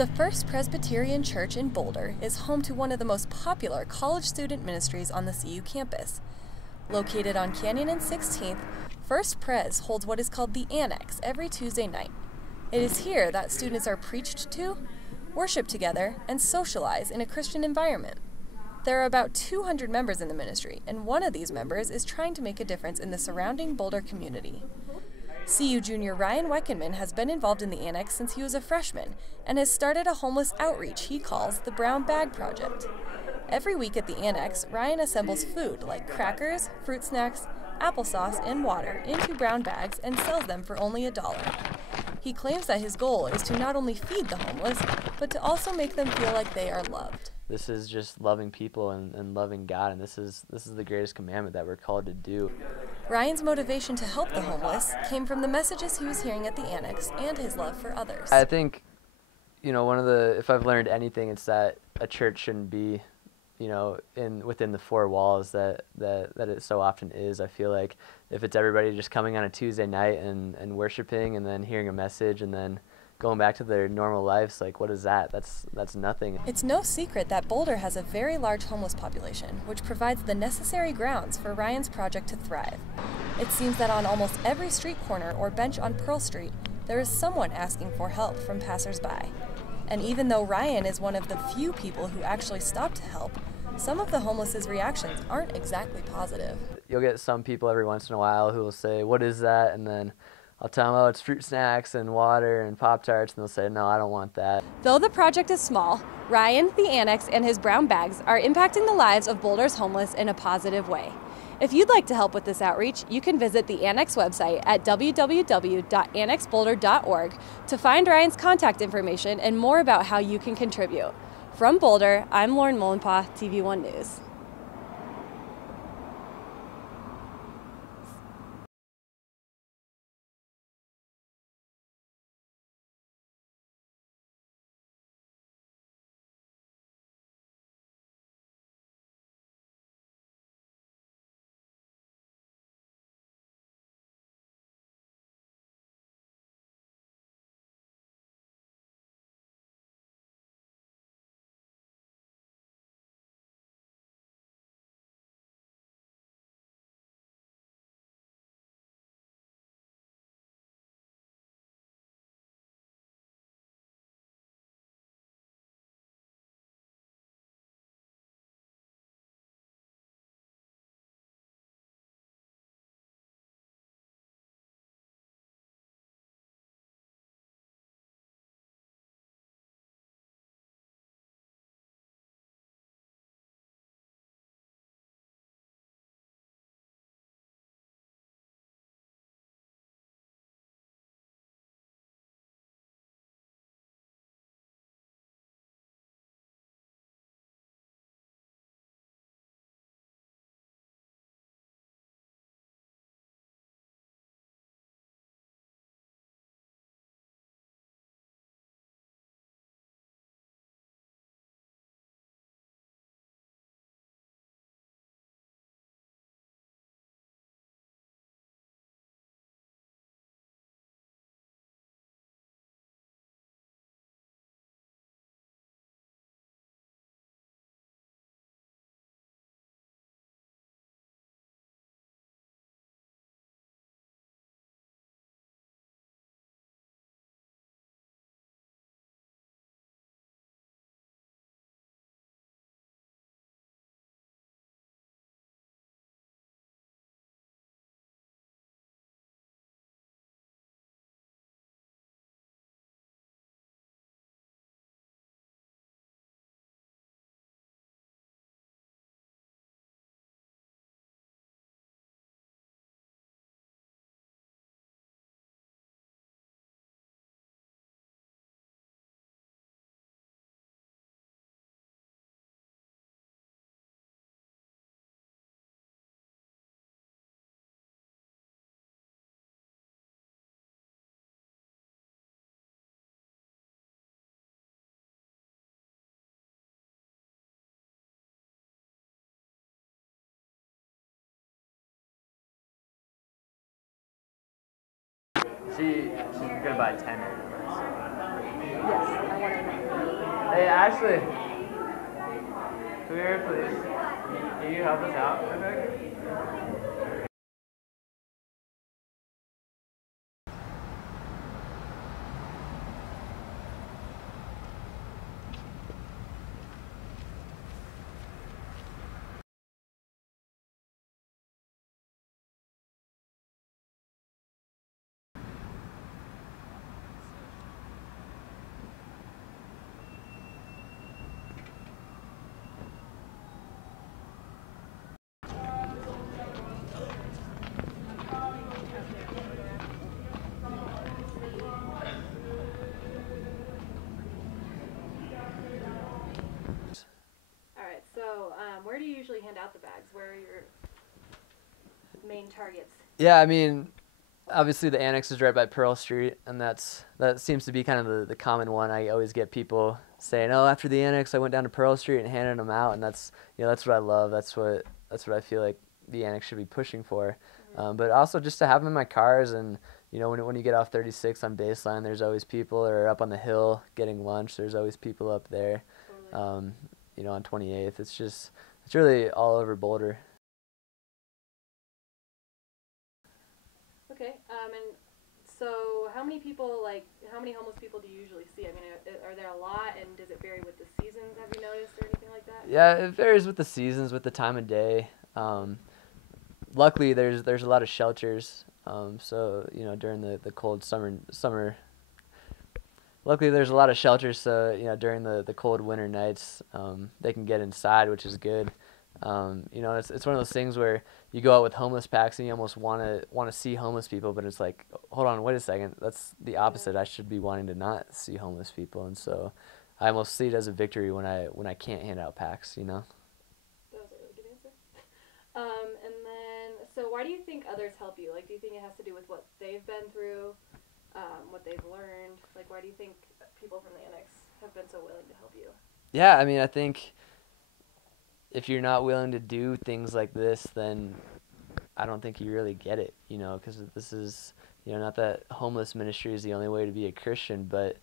The First Presbyterian Church in Boulder is home to one of the most popular college student ministries on the CU campus. Located on Canyon and 16th, First Pres holds what is called the Annex every Tuesday night. It is here that students are preached to, worship together, and socialize in a Christian environment. There are about 200 members in the ministry, and one of these members is trying to make a difference in the surrounding Boulder community. CU junior Ryan Weckenman has been involved in the Annex since he was a freshman and has started a homeless outreach he calls the Brown Bag Project. Every week at the Annex, Ryan assembles food like crackers, fruit snacks, applesauce, and water into brown bags and sells them for only $1. He claims that his goal is to not only feed the homeless, but to also make them feel like they are loved. This is just loving people and loving God, and this is the greatest commandment that we're called to do. Ryan's motivation to help the homeless came from the messages he was hearing at the Annex and his love for others. I think, if I've learned anything, it's that a church shouldn't be, within the four walls that it so often is. I feel like if it's everybody just coming on a Tuesday night and worshiping and then hearing a message and then going back to their normal lives, like, what is that? That's nothing. It's no secret that Boulder has a very large homeless population, which provides the necessary grounds for Ryan's project to thrive. It seems that on almost every street corner or bench on Pearl Street, there is someone asking for help from passersby. And even though Ryan is one of the few people who actually stop to help, some of the homeless's reactions aren't exactly positive. You'll get some people every once in a while who will say, "What is that?" And then I'll tell them, "Oh, it's fruit snacks and water and Pop-Tarts," and they'll say, "No, I don't want that." Though the project is small, Ryan, the Annex, and his brown bags are impacting the lives of Boulder's homeless in a positive way. If you'd like to help with this outreach, you can visit the Annex website at www.annexboulder.org to find Ryan's contact information and more about how you can contribute. From Boulder, I'm Lauren Mullenpaugh, TV1 News. She's gonna buy 10. Yes, I want to know. Ashley, come here, please. Can you help us out real quick? All right, so where do you usually hand out the bags? Where are your main targets? Yeah, I mean, obviously the annex is right by Pearl Street, and that seems to be kind of the common one. I always get people saying, "Oh, after the annex, I went down to Pearl Street and handed them out," and that's what I love. That's what I feel like the annex should be pushing for. But also just to have them in my cars, and when you get off 36 on Baseline, there's always people, or up on the hill getting lunch. There's always people up there. Totally. On 28th, it's really all over Boulder. Okay, and so how many homeless people do you usually see? I mean, are there a lot, and does it vary with the seasons? Have you noticed or anything like that? Yeah, it varies with the seasons, with the time of day. Luckily, there's a lot of shelters. So during the cold summer. Luckily, there's a lot of shelters, so during the cold winter nights, they can get inside, which is good. It's one of those things where you go out with homeless packs and you almost want to see homeless people, but it's like, hold on, wait a second, that's the opposite. I should be wanting to not see homeless people, and so I almost see it as a victory when I can't hand out packs. That was a really good answer. And then, so why do you think others help you? Like, do you think it has to do with what they've been through, what they've learned? Like, why do you think people from the annex have been so willing to help you? Yeah, I mean, I think if you're not willing to do things like this, then I don't think you really get it, because this is, not that homeless ministry is the only way to be a Christian, but